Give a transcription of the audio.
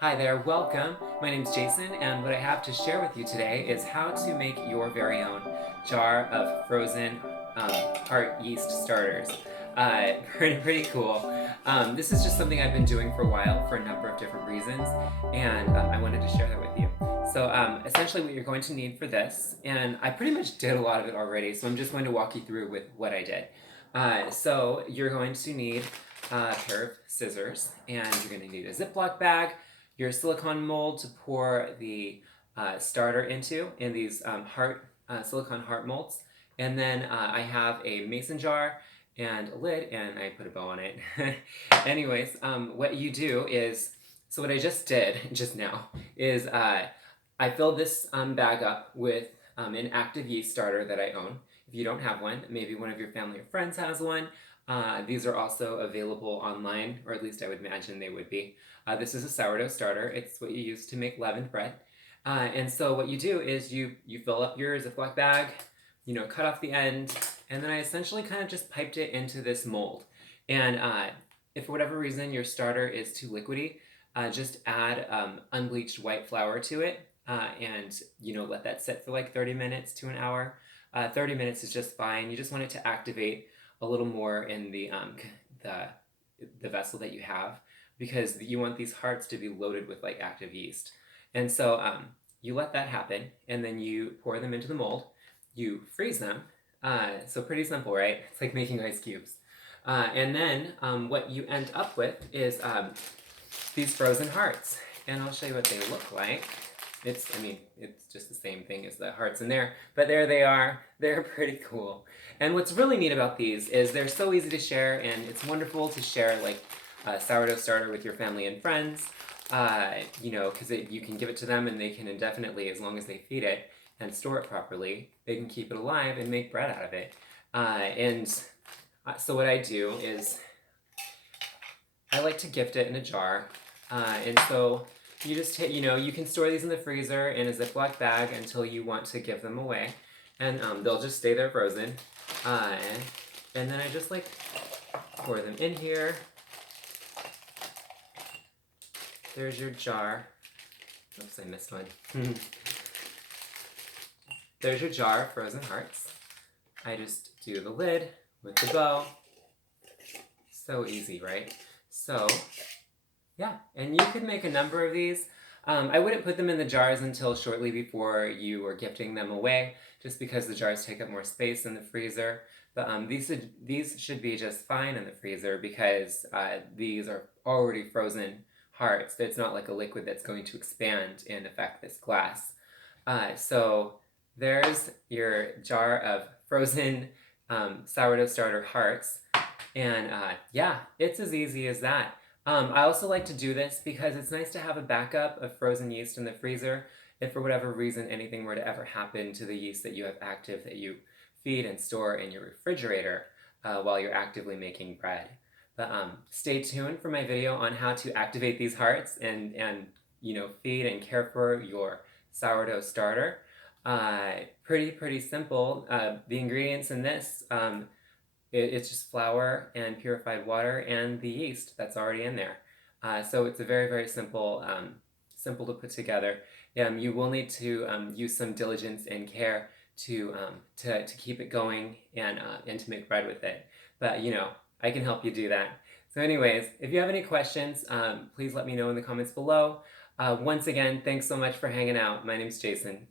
Hi there, welcome. My name's Jason, and what I have to share with you today is how to make your very own jar of frozen heart yeast starters. Pretty cool. This is just something I've been doing for a while for a number of different reasons, and I wanted to share that with you. So essentially what you're going to need for this, and I pretty much did a lot of it already, so I'm just going to walk you through with what I did. So you're going to need a pair of scissors, and you're going to need a Ziploc bag, your silicone mold to pour the starter into in these silicone heart molds. And then I have a mason jar and a lid, and I put a bow on it. Anyways, what you do is, so what I just did just now is I filled this bag up with an active yeast starter that I own. If you don't have one, maybe one of your family or friends has one. These are also available online, or at least I would imagine they would be. This is a sourdough starter. It's what you use to make leavened bread. And so what you do is you fill up your Ziploc bag, cut off the end, and then I essentially kind of just piped it into this mold. And if for whatever reason your starter is too liquidy, just add unbleached white flour to it, and let that sit for like 30 minutes to an hour. 30 minutes is just fine. You just want it to activate a little more in the vessel that you have, because you want these hearts to be loaded with like active yeast. And so you let that happen, and then you pour them into the mold. You freeze them. So pretty simple, right? It's like making ice cubes. And then what you end up with is these frozen hearts. And I'll show you what they look like. It's just the same thing as the hearts in there, but there they are. They're pretty cool. And what's really neat about these is they're so easy to share, and it's wonderful to share like a sourdough starter with your family and friends, because you can give it to them and they can indefinitely, as long as they feed it and store it properly, they can keep it alive and make bread out of it. So what I do is I like to gift it in a jar, and so you just you can store these in the freezer in a Ziploc bag until you want to give them away, and they'll just stay there frozen. And then I just like pour them in here. There's your jar. Oops, I missed one. There's your jar of frozen hearts. I just do the lid with the bow. So easy, right? So yeah, and you could make a number of these. I wouldn't put them in the jars until shortly before you are gifting them away, just because the jars take up more space in the freezer. But these should be just fine in the freezer, because these are already frozen hearts. It's not like a liquid that's going to expand and affect this glass. So there's your jar of frozen sourdough starter hearts. And yeah, it's as easy as that. I also like to do this because it's nice to have a backup of frozen yeast in the freezer if for whatever reason anything were to ever happen to the yeast that you have active, that you feed and store in your refrigerator while you're actively making bread. But stay tuned for my video on how to activate these hearts and feed and care for your sourdough starter. Pretty simple. The ingredients in this, it's just flour and purified water and the yeast that's already in there. So it's a very simple to put together. You will need to use some diligence and care to keep it going and to make bread with it. But I can help you do that. So anyways, if you have any questions, please let me know in the comments below. Once again, thanks so much for hanging out. My name's Jason.